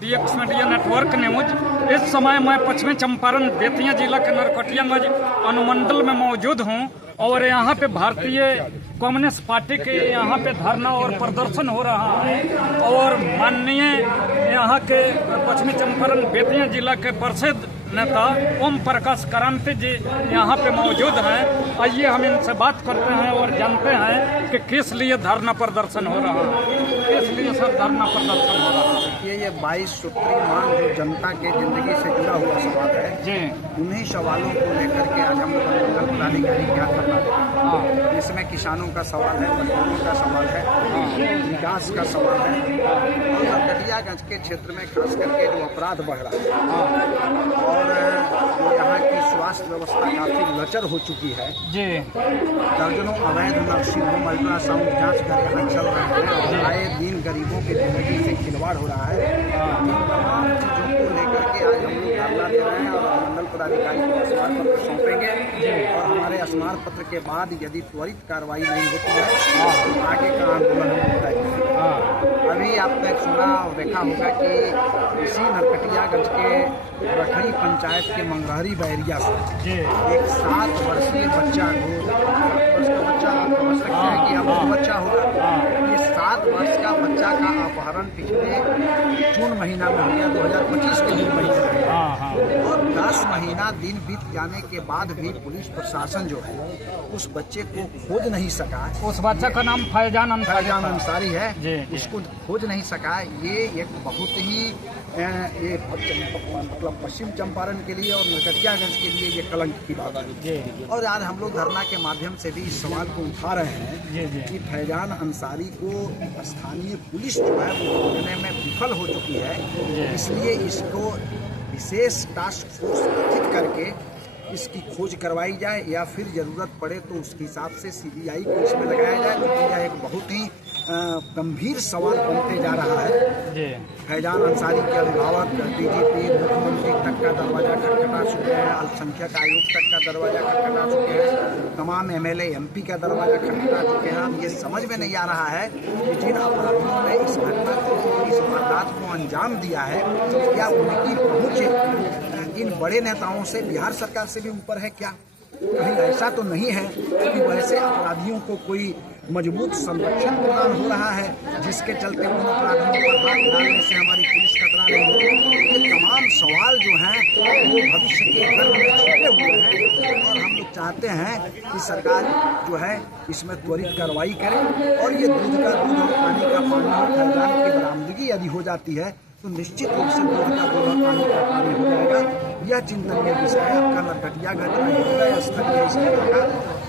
DX media network news. इस समय मैं पश्चिमी चंपारण बेतिया जिला के नरकटियागंज अनुमंडल में मौजूद हूं और यहाँ पे भारतीय कम्युनिस्ट पार्टी के यहाँ पे धरना और प्रदर्शन हो रहा है और माननीय यहाँ के पश्चिमी चंपारण बेतिया जिला के प्रसिद्ध नेता ओम प्रकाश क्रांति जी यहाँ पे मौजूद हैं। आइए हम इनसे बात करते हैं और जानते हैं कि किस लिए धरना प्रदर्शन हो रहा है, किस लिए सर धरना प्रदर्शन हो रहा है। ये 22 सूत्री मांग जो जनता के जिंदगी से जुड़ा हुआ सवाल है जी, उन्हीं सवालों को लेकर के आज हम लोग प्राधिकारी क्या करना है। इसमें किसानों का सवाल है, मजदूरों का सवाल है, विकास का सवाल है और नरकटियागंज के क्षेत्र में खास करके जो अपराध बढ़ रहा है और यहाँ की स्वास्थ्य व्यवस्था काफी लचर हो चुकी है जी। दर्जनों अवैध नर्सिंग होम अल्ट्रासाउंड जांच कर यहाँ चल रहे हैं और आए दिन गरीबों की जिंदगी से खिलवाड़ हो रहा है। इन तमाम चीजों को लेकर के आज हम लोग धरना दे रहे हैं और मंडल पदाधिकारी को स्मारक पत्र सौंपेंगे और हमारे स्मारक पत्र के बाद यदि त्वरित कार्रवाई नहीं होती है तो आगे का आंदोलन होता। अभी आपने सुना और देखा होगा कि इसी नरकटियागंज के रखड़ी पंचायत के मंगरहरी बैरिया से एक 7 वर्षीय बच्चा को, बच्चा आप समझ सकते हैं कि अब बच्चा होगा, ये 7 वर्ष का बच्चा का अपहरण पिछले जून महीना में हो गया, 2025 के जून महीने में और 10 महीना दिन बीत जाने के बाद भी पुलिस प्रशासन जो है उस बच्चे को खोज नहीं सका। उस बच्चे का नाम फैजान अंसारी है, उसको खोज नहीं सका। ये एक बहुत ही ये मतलब पश्चिम चंपारण के लिए और नरकटियागंज के लिए ये कलंक की बात है। और आज हम लोग धरना के माध्यम से भी इस सवाल को उठा रहे हैं कि फैजान अंसारी को स्थानीय पुलिस जो है वो खोजने में विफल हो चुकी है, इसलिए इसको विशेष टास्क फोर्स गठित करके इसकी खोज करवाई जाए या फिर जरूरत पड़े तो उसके हिसाब से CBI को इसमें लगाया जाए, क्योंकि यह एक बहुत ही गंभीर सवाल बनते जा रहा है। फैजान अंसारी के अभिभावक DGP मुख्यमंत्री तक का दरवाजा खटखटा चुके हैं, अल्पसंख्यक आयोग तक का दरवाजा खटखटा चुके हैं, तमाम MLA MP का दरवाजा खटखटा चुके हैं। अब ये समझ में नहीं आ रहा है कि जिन अपराधियों ने इस घटना को, इस वारदात को अंजाम दिया है, क्या उनकी पहुंच इन बड़े नेताओं से, बिहार सरकार से भी ऊपर है क्या? कहीं ऐसा तो नहीं है कि वैसे अपराधियों को कोई मजबूत संरक्षण प्रदान हो रहा है जिसके चलते उन अपराधियों पर हाथ डालने से हमारी पुलिस खतरा नहीं होगी। ये तमाम सवाल जो हैं वो भविष्य के गर्भ में छिपे हुए हैं और हम लोग चाहते हैं कि सरकार जो है इसमें त्वरित कार्रवाई करे और ये दूध का दूध और पानी का पानी और फैजान की बरामदगी यदि हो जाती है तो निश्चित रूप से दूध का दूध और पानी का पानी हो जाएगा। यह चिंतनीय विषय है। आपका नरकटियागंज में हृदय स्थलीय इस तरह का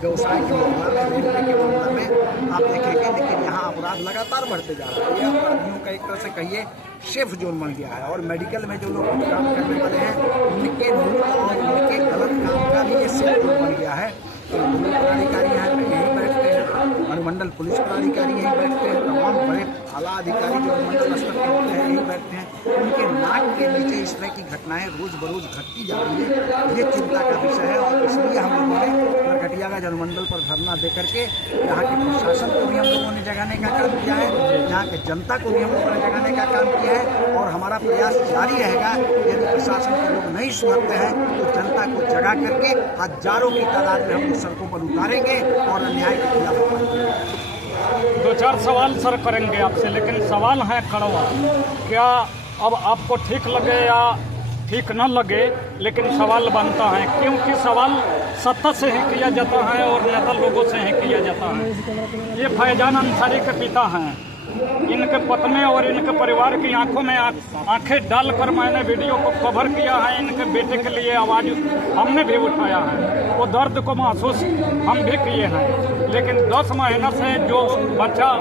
व्यवसाय के मामला में, रेलवे के मामला में आप देखेंगे, लेकिन यहाँ अपराध लगातार बढ़ते जा रहा है। ये अपराधियों का एक तरह से कहिए सेफ जोन बन गया है और मेडिकल में जो लोग काम करने वाले हैं उनके मूल और उनके गलत काम का भी ये सेफ जोन बन गया है। पदाधिकारी यहाँ पे यहीं बैठते हैं, अनुमंडल पुलिस पदाधिकारी यहीं बैठते हैं, तमाम बड़े आला अधिकारी जो अनुमंडल स्तर के होते हैं यहीं बैठते हैं। उनके नाक के नीचे इस तरह की घटनाएं रोज बरोज घटती जा रही है। ये चिंता का विषय है और इसलिए हम लोगों ने नरकटियागंज अनुमंडल पर धरना दे करके यहाँ के प्रशासन को भी हम लोगों ने जगाने का काम किया है, यहाँ के जनता को भी हम लोगों ने जगाने का काम किया है और हमारा प्रयास जारी रहेगा। यदि प्रशासन के लोग नहीं सुधरते हैं तो जनता को जगा करके हजारों की तादाद में हम सड़कों पर उतारेंगे और अन्याय के खिलाफ। 2-4 सवाल सर करेंगे आपसे, लेकिन सवाल है कड़वा। क्या अब आपको ठीक लगे या ठीक न लगे, लेकिन सवाल बनता है क्योंकि सवाल सत्ता से ही किया जाता है और नेता लोगों से ही किया जाता है। ये फैजान अंसारी के पिता हैं, इनके पत्नी और इनके परिवार की आंखों में आंखें डालकर मैंने वीडियो को कवर किया है। इनके बेटे के लिए आवाज़ हमने भी उठाया है, वो दर्द को महसूस हम भी किए हैं, लेकिन 10 महीना से जो बच्चा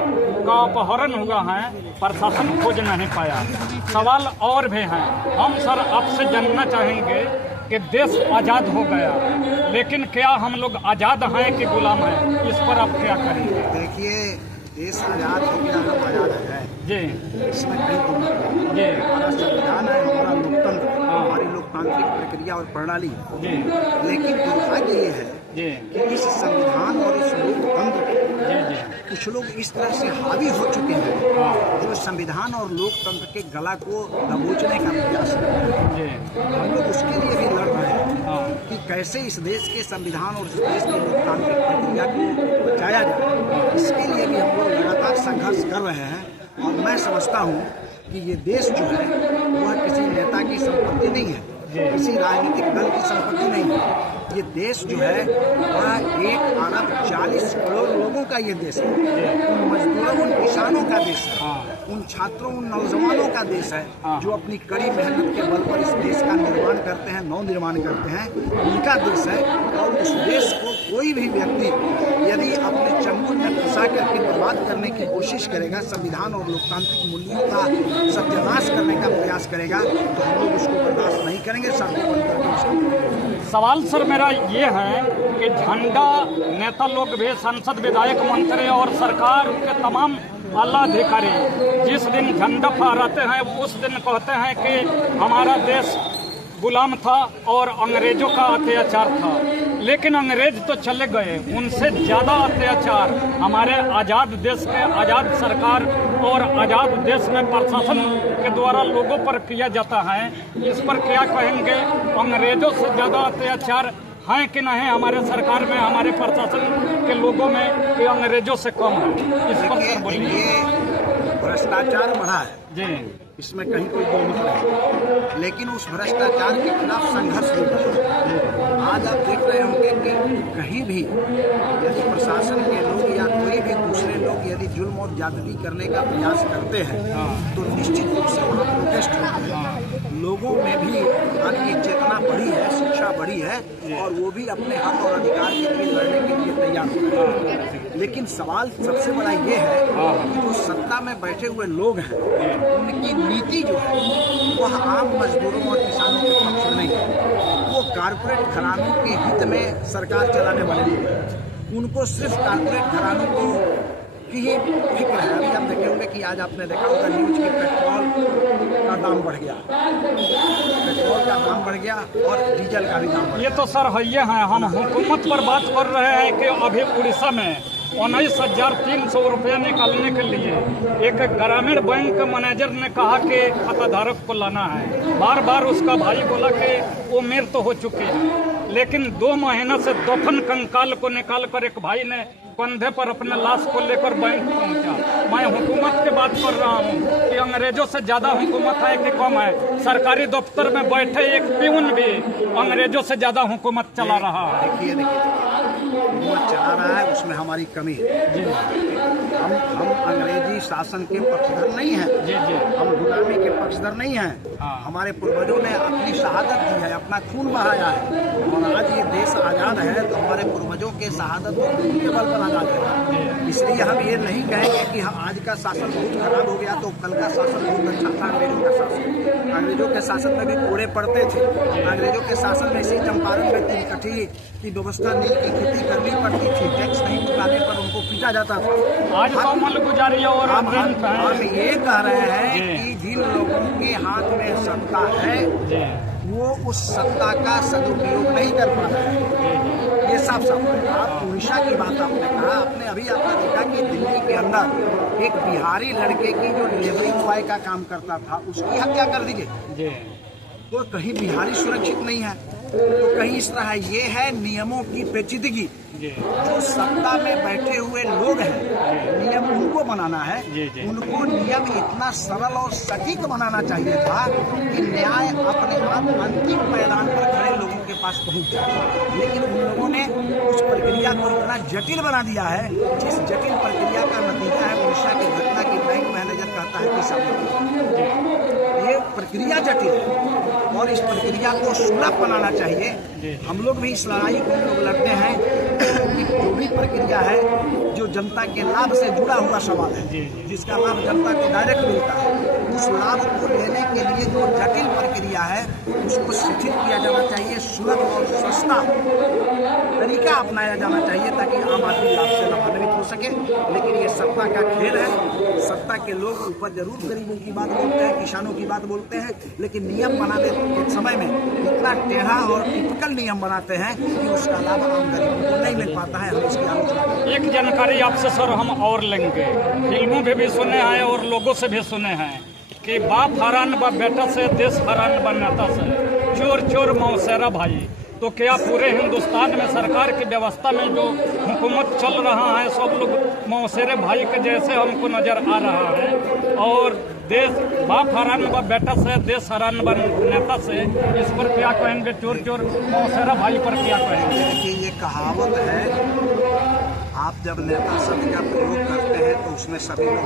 का अपहरण हुआ है प्रशासन खोज नहीं पाया। सवाल और भी हैं। हम सर आपसे जानना चाहेंगे कि देश आज़ाद हो गया, लेकिन क्या हम लोग आज़ाद हैं कि गुलाम हैं? इस पर आप क्या करेंगे? देखिए, देश आज़ाद हो गया, हम आज़ाद है जी, इसमें कहीं जी हमारा संविधान है, हमारा लोकतंत्र, हमारी लोकतांत्रिक प्रक्रिया और प्रणाली जी। लेकिन दुर्भाग्य ये है जी कि इस संविधान और इस लोकतंत्र पे जी कुछ लोग इस तरह से हावी हो चुके हैं जो संविधान और लोकतंत्र के गला को दबोचने का प्रयास कर रहे हैं। जी हम लोग उसके लिए भी लड़ रहे हैं हाँ कि कैसे इस देश के संविधान और इस देश की लोकतांत्रिक प्रक्रिया को बचाया जाए। इसके लिए भी हम लोग लगातार संघर्ष कर रहे हैं और मैं समझता हूँ कि ये देश जो है वह किसी नेता की संपत्ति नहीं है, किसी राजनीतिक दल की संपत्ति नहीं है। ये देश जो है वह 1,40 करोड़ लोगों का ये देश है। उन मजदूरों, उन किसानों का देश है, उन छात्रों, उन नौजवानों का देश है जो अपनी कड़ी मेहनत के बल पर इस देश का निर्माण करते हैं, नव निर्माण करते हैं। उनका देश है और उस देश को कोई भी व्यक्ति यदि अपने चंगुल में फंसा करके बर्बाद करने की कोशिश करेगा, संविधान और लोकतांत्रिक मूल्यों का सत्यानाश करने का प्रयास करेगा, तो हम लोग उसको बर्दाश्त नहीं करेंगे। सड़कों बंद करके उसको सवाल सर मेरा ये है कि झंडा नेता लोग भी, संसद, विधायक, मंत्री और सरकार के तमाम आला अधिकारी जिस दिन झंडा फहराते हैं उस दिन कहते हैं कि हमारा देश गुलाम था और अंग्रेजों का अत्याचार था। लेकिन अंग्रेज तो चले गए, उनसे ज़्यादा अत्याचार हमारे आज़ाद देश के, आज़ाद सरकार और आज़ाद देश में प्रशासन के द्वारा लोगों पर किया जाता है। इस पर क्या कहेंगे? अंग्रेजों से ज़्यादा अत्याचार हैं कि नहीं हमारे सरकार में, हमारे प्रशासन के लोगों में, कि अंग्रेजों से कम है? इस पर सर बोलिए। ये भ्रष्टाचार बढ़ा है जी, इसमें कहीं कोई दो मत नहीं, लेकिन उस भ्रष्टाचार के खिलाफ संघर्ष भी बढ़ा। आज आप देख रहे होंगे कि कहीं भी यदि प्रशासन के लोग या कोई भी दूसरे लोग यदि जुल्म और ज्यादती करने का प्रयास करते हैं तो निश्चित रूप से वहाँ प्रोटेस्ट होते हैं। लोगों में भी आज की चेतना बढ़ी है, शिक्षा बढ़ी है और वो भी अपने हक और अधिकार के लिए लड़ने के लिए तैयार हो रहे हैं। लेकिन सवाल सबसे बड़ा ये है कि जो सत्ता में बैठे हुए लोग हैं उनकी नीति जो है वह आम मजदूरों और किसानों के पक्ष में नहीं है। वो कारपोरेट घरानों के हित में सरकार चलाने वाले लोग हैं। उनको सिर्फ कारपोरेट घरानों को की ही फिक्र है। अभी आप देखे होंगे कि आज आपने देखा होगा न्यूज की पेट्रोल का दाम बढ़ गया, पेट्रोल का दाम बढ़ गया और डीजल का भी दाम बढ़ गया। ये तो सर है ही है। हम हुकूमत पर बात कर रहे हैं कि अभी उड़ीसा में 19,300 रुपये निकालने के लिए एक ग्रामीण बैंक मैनेजर ने कहा कि खाताधारक को लाना है। बार बार उसका भाई बोला कि वो मृत हो चुकी है, लेकिन 2 महीना से दफन कंकाल को निकाल कर एक भाई ने कंधे पर अपने लाश को लेकर बैंक पहुंचा। मैं हुकूमत की बात कर रहा हूं कि अंग्रेजों से ज़्यादा हुकूमत है कि कम है? सरकारी दफ्तर में बैठे एक प्यून भी अंग्रेजों से ज़्यादा हुकूमत चला रहा है। देखिए हुकूमत चला रहा है, उसमें हमारी कमी है। हम अंग्रेजी शासन के पक्षधर नहीं हैं, हम गुलामी के पक्षधर नहीं हैं। हमारे पूर्वजों ने अपनी शहादत दी है, अपना खून बहाया है और आज ये देश आज़ाद है तो हमारे पूर्वजों के शहादत और खून के बल पर आज़ाद है। इसलिए हम ये नहीं कहेंगे कि हम आज का शासन बहुत खराब हो गया तो कल का शासन बहुत अच्छा था। अंग्रेजों का शासन, अंग्रेजों के शासन में भी कोड़े पड़ते थे। अंग्रेजों के शासन में इसी चंपारण में तिलकठी की व्यवस्था, नील की खेती करनी पड़ती थी। टैक्स नहीं चुकाने पर उनको पीटा जाता था। आज तो मलगुजारी और हम ये कह रहे हैं कि जिन लोगों के हाथ में सत्ता है वो उस सत्ता का सदुपयोग नहीं कर पा रहे हैं। ये साफ साफ है। आप उड़ीसा की बात आपने कहा, आपने देखा कि दिल्ली के अंदर एक बिहारी लड़के की जो डिलीवरी बॉय का काम करता था उसकी हत्या कर दी गई। तो कहीं बिहारी सुरक्षित नहीं है तो कहीं इस तरह है। ये है नियमों की पेचीदगी। जो सत्ता में बैठे हुए लोग हैं नियम उनको बनाना है। उनको नियम इतना सरल और सटीक बनाना चाहिए था कि न्याय अपने आप अंतिम मैदान पर खड़े लोगों के पास पहुंच जाए। लेकिन उन लोगों ने उस प्रक्रिया को इतना जटिल बना दिया है, जिस जटिल प्रक्रिया का नतीजा है उड़ीसा की घटना की बैंक मैनेजर कहता है कि सब ये प्रक्रिया जटिल है और इस प्रक्रिया को सुलभ बनाना चाहिए। हम लोग भी इस लड़ाई को हम लोग लड़ते हैं कि जो भी प्रक्रिया है जो जनता के लाभ से जुड़ा हुआ सवाल है, जिसका लाभ जनता को डायरेक्ट मिलता है, उस लाभ को लेने के लिए जो जटिल प्रक्रिया है उसको शिथिल किया जाना चाहिए, सुलभ और सस्ता तरीका अपनाया जाना चाहिए ताकि आम आदमी लाभ से लाभान्वित हो सके। लेकिन ये सत्ता का खेल है, सत्ता के लोग ऊपर जरूर गरीबों की बात बोलते हैं, किसानों की बात बोलते हैं, लेकिन नियम बनाने के समय में इतना टेढ़ा और टिपिकल नियम बनाते हैं कि उसका लाभ आम गरीबों को नहीं मिल पाता है। हम इसकी आलोचना एक जानकारी आपसे सर हम और लेंगे, फिल्मों में भी सुने हैं और लोगों से भी सुने हैं कि बाप हरान बा बेटा से, देश हरान बा नेता से, चोर चोर मौसेरा भाई। तो क्या पूरे हिंदुस्तान में सरकार की व्यवस्था में जो हुकूमत चल रहा है सब लोग मौसेरे भाई के जैसे हमको नजर आ रहा है? और देश बाप हरान बा बेटा से, देश हरान बा नेता से, इस पर क्या कहेंगे? चोर चोर मौसेरा भाई पर क्या कहेंगे? कि ये कहावत है, आप जब नेता शब्द का प्रयोग करते हैं तो उसमें सभी लोग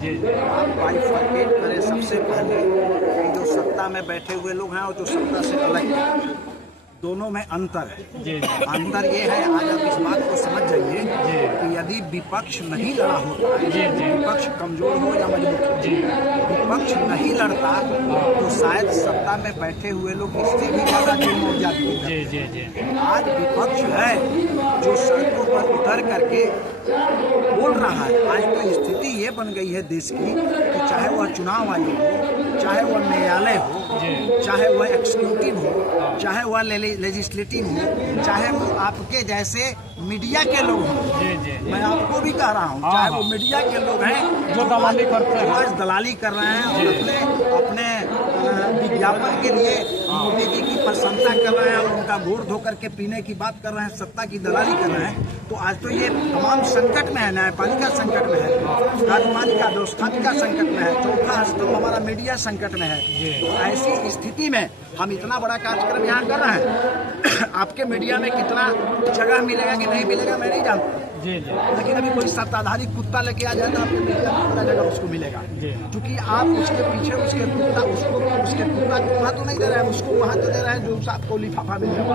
जी आप बाइफरकेट करें सबसे पहले कि जो सत्ता में बैठे हुए लोग हैं और जो सत्ता से अलग हैं, दोनों में अंतर है। जी अंतर ये है, आज आप इस बात को समझ जाइए कि यदि विपक्ष नहीं लड़ा होता है, विपक्ष कमजोर हो या मजबूत हो, विपक्ष नहीं लड़ता तो शायद सत्ता में बैठे हुए लोग इससे भी ज्यादा जुल्म और ज्यादती करते। आज विपक्ष है जो सड़कों पर उतर करके बोल रहा है। आज तो स्थिति ये बन गई है देश की कि चाहे वह चुनाव आयोग हो, चाहे वह न्यायालय हो, चाहे वह एक्सिक्यूटिव हो, चाहे वह लेजिस्लेटिव हो, चाहे वो आपके जैसे मीडिया के लोग हों, मैं आपको भी कह रहा हूँ, चाहे वो मीडिया के लोग हैं जो दलाली करते हैं, आज दलाली कर रहे हैं और अपने विज्ञापन के लिए मोदी जी की प्रशंसा कर रहे हैं और उनका घोर धोकर के पीने की बात कर रहे हैं, सत्ता की दलाली कर रहे हैं। तो आज तो ये तमाम संकट में है, न्यायपालिका संकट में है, कार्यपालिका व्यवस्थापिका संकट में है, चौथा स्तंभ हमारा मीडिया संकट में है। तो ऐसी स्थिति में हम इतना बड़ा कार्यक्रम यहाँ कर रहे हैं। आपके मीडिया में कितना जगह मिलेगा कि नहीं मिलेगा मैं नहीं जानता, लेकिन अभी कोई सत्ताधारी कुत्ता लेके आ जाए तो आपके मीडिया में कितना जगह उसको मिलेगा, क्योंकि आप उसके पीछे उसके कुत्ता को वहाँ तो नहीं दे रहे हैं, उसको वहाँ तो दे रहे हैं जो आपको लिफाफा मिल जाएगा,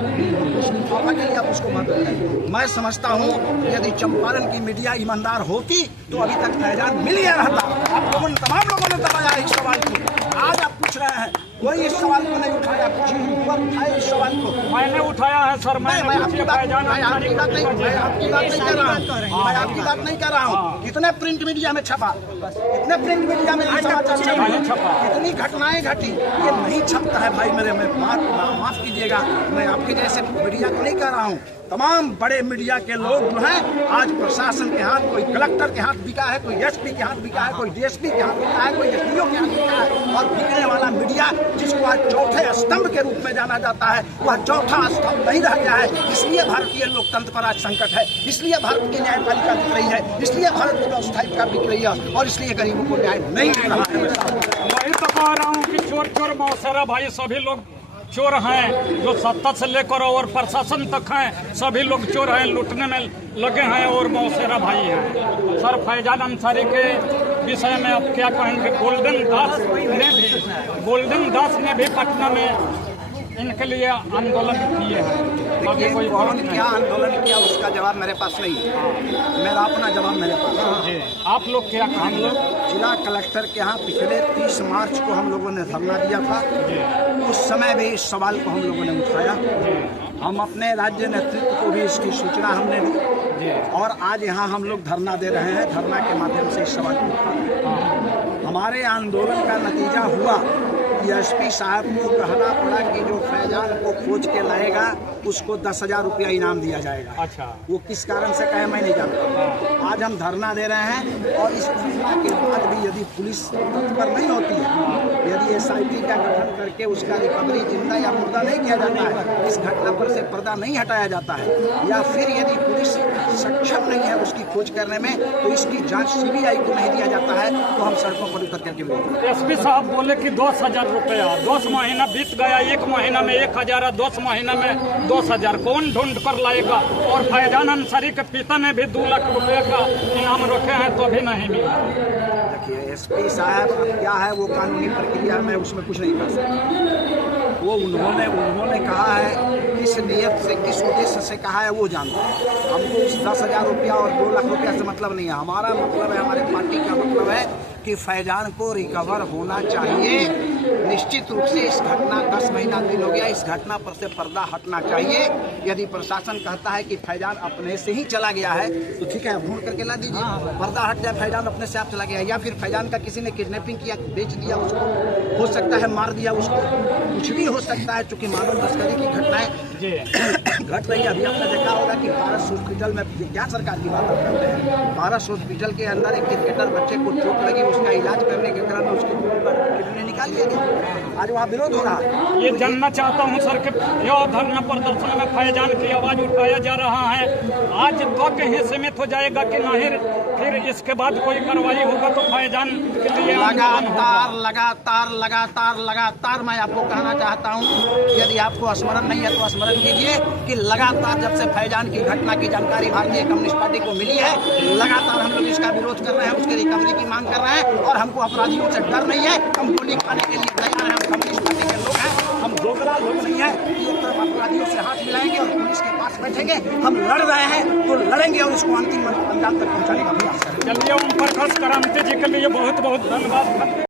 उस लिफाफा के लिए आप उसको महत्व देते हैं। मैं समझता हूँ यदि चंपारण की मीडिया ईमानदार होती तो अभी तक फैजान मिल गया रहता। आप लोगों ने, तमाम लोगों ने दबाया इस सवाल को, आज आप पूछ रहे हैं, कोई इस सवाल को नहीं उठाया, कुछ ऊपर उठाए इस सवाल को। मैंने उठाया है सर, मैं आपकी बात नहीं कर रहा हूँ, मैं आपकी बात नहीं कर रहा हूँ। कितने प्रिंट मीडिया में छपा, इतने प्रिंट मीडिया में समाचार छपा, इतनी घटनाएं घटी, ये नहीं छपता है भाई मेरे में माफ कीजिएगा, मैं आपके जैसे मीडिया को नहीं कह रहा हूँ। तमाम बड़े मीडिया के लोग जो हैं आज प्रशासन के हाथ, कोई कलेक्टर के हाथ बिका है, कोई एसपी के हाथ बिका है, कोई डीएसपी के हाथ बिका है, कोई एसडीओ के हाथ बिका है, और बिकने वाला मीडिया जिसको आज चौथे स्तंभ के रूप में जाना जाता है, वह चौथा स्तंभ नहीं रह गया है। इसलिए भारतीय लोकतंत्र पर आज संकट है, इसलिए भारत की न्यायपालिका बिक रही है, इसलिए भारत की व्यवस्थापिका बिक रही है, और इसलिए गरीबों को न्याय नहीं मिल रहा है। वही तो कह रहा हूँ कि चोर चोर मौसेरा भाई सभी लोग चोर हैं, जो सत्ता से लेकर और प्रशासन तक हैं, सभी लोग चोर हैं, लूटने में लगे हैं और मौसेरा भाई हैं। सर फैजान अंसारी के विषय में आप क्या कहेंगे? गोल्डन दास ने भी पटना में इनके लिए आंदोलन किए हैं। देखिए कौन क्या आंदोलन किया उसका जवाब मेरे पास नहीं है, मेरा अपना जवाब मेरे पास है। आप लोग क्या कहेंगे? जिला कलेक्टर के यहाँ पिछले 30 मार्च को हम लोगों ने धरना दिया था, उस समय भी इस सवाल को हम लोगों ने उठाया। हम अपने राज्य नेतृत्व को भी इसकी सूचना हमने दी और आज यहाँ हम लोग धरना दे रहे हैं, धरना के माध्यम से इस सवाल को उठा रहे हैं। हमारे आंदोलन का नतीजा हुआ एसपी साहब को कहना पड़ा कि जो फैजान को खोज के लाएगा उसको 10,000 रुपया इनाम दिया जाएगा। अच्छा, वो किस कारण से कहे मैं नहीं जानता। आज हम धरना दे रहे हैं और इस घटना के बाद भी यदि पुलिस तत्पर नहीं होती है, यदि SIT का गठन करके उसका रिकवरी जिंदा या मुर्दा नहीं किया जाता है, इस घटना पर से पर्दा नहीं हटाया जाता है, या फिर यदि पुलिस सक्षम नहीं है उसकी खोज करने में, तो इसकी जांच CBI को नहीं दिया जाता है, तो हम सड़कों पर उतर करके एसपी साहब बोले कि 10,000 रुपया, 10 महीना बीत गया, 1 महीना में 1,000, 10 महीना में 10,000, कौन ढूंढ कर लाएगा? और फैजान अंसारी के पिता ने भी 2 लाख रुपए का इनाम रखे हैं तो अभी नहीं मिला। देखिए SP साहब क्या है, वो कानूनी प्रक्रिया में उसमें कुछ नहीं कर सकते। वो उन्होंने कहा है, किस नियत से किस उद्देश्य से कहा है वो जानते हैं। हमको उस 10,000 रुपया और 2 लाख रुपया से मतलब नहीं है। हमारा मतलब है, हमारे पार्टी का मतलब है कि फैजान को रिकवर होना चाहिए, निश्चित रूप से इस घटना 10 महीना दिन हो गया, इस घटना पर से पर्दा हटना चाहिए। यदि प्रशासन कहता है कि फैजान अपने से ही चला गया है तो ठीक है, ढूंढ करके ला दीजिए, पर्दा हट जाए, फैजान अपने से आप चला गया है, या फिर फैजान का किसी ने किडनैपिंग किया, बेच दिया उसको, हो सकता है मार दिया उसको, कुछ भी हो सकता है। चूंकि मानव तस्करी की घटनाएं घट रही है। अभी आपने देखा होगा कि पारस हॉस्पिटल में, क्या सरकार की बात करते हैं, पारस हॉस्पिटल के अंदर एक क्रिकेटर बच्चे को चोट लगी, उसका इलाज करने के क्रम में उसकी किडनी निकाल लिया गया। आज वहाँ विरोध हो रहा है। ये जानना चाहता हूँ सर कि यह धरना प्रदर्शन में फैजान की आवाज उठाया जा रहा है, आज तो कहीं सीमित हो जाएगा कि नहीं, फिर इसके बाद कोई कार्रवाई होगा तो फैजान के लिए लगातार मैं आपको कहना चाहता हूँ, यदि आपको स्मरण नहीं है तो स्मरण कीजिए कि लगातार जब से फैजान की घटना की जानकारी भारतीय कम्युनिस्ट पार्टी को मिली है, लगातार हम लोग इसका विरोध कर रहे हैं, उसकी रिकवरी की मांग कर रहे हैं। और हमको अपराधियों से डर नहीं है, हम गोली खाने के लिए तैयार हैं। हम कम्युनिस्ट पार्टी के लोग हैं, हम दोगला लोग नहीं है। एक तरफ अपराधियों से हाथ मिलाएंगे और पुलिस के पास बैठेंगे, हम लड़ रहे हैं तो लड़ेंगे और इसको अंतिम अंजाम तक पहुँचाने का प्रयास करेंगे। चलिए, ओम प्रकाश करामती जी के लिए बहुत बहुत धन्यवाद।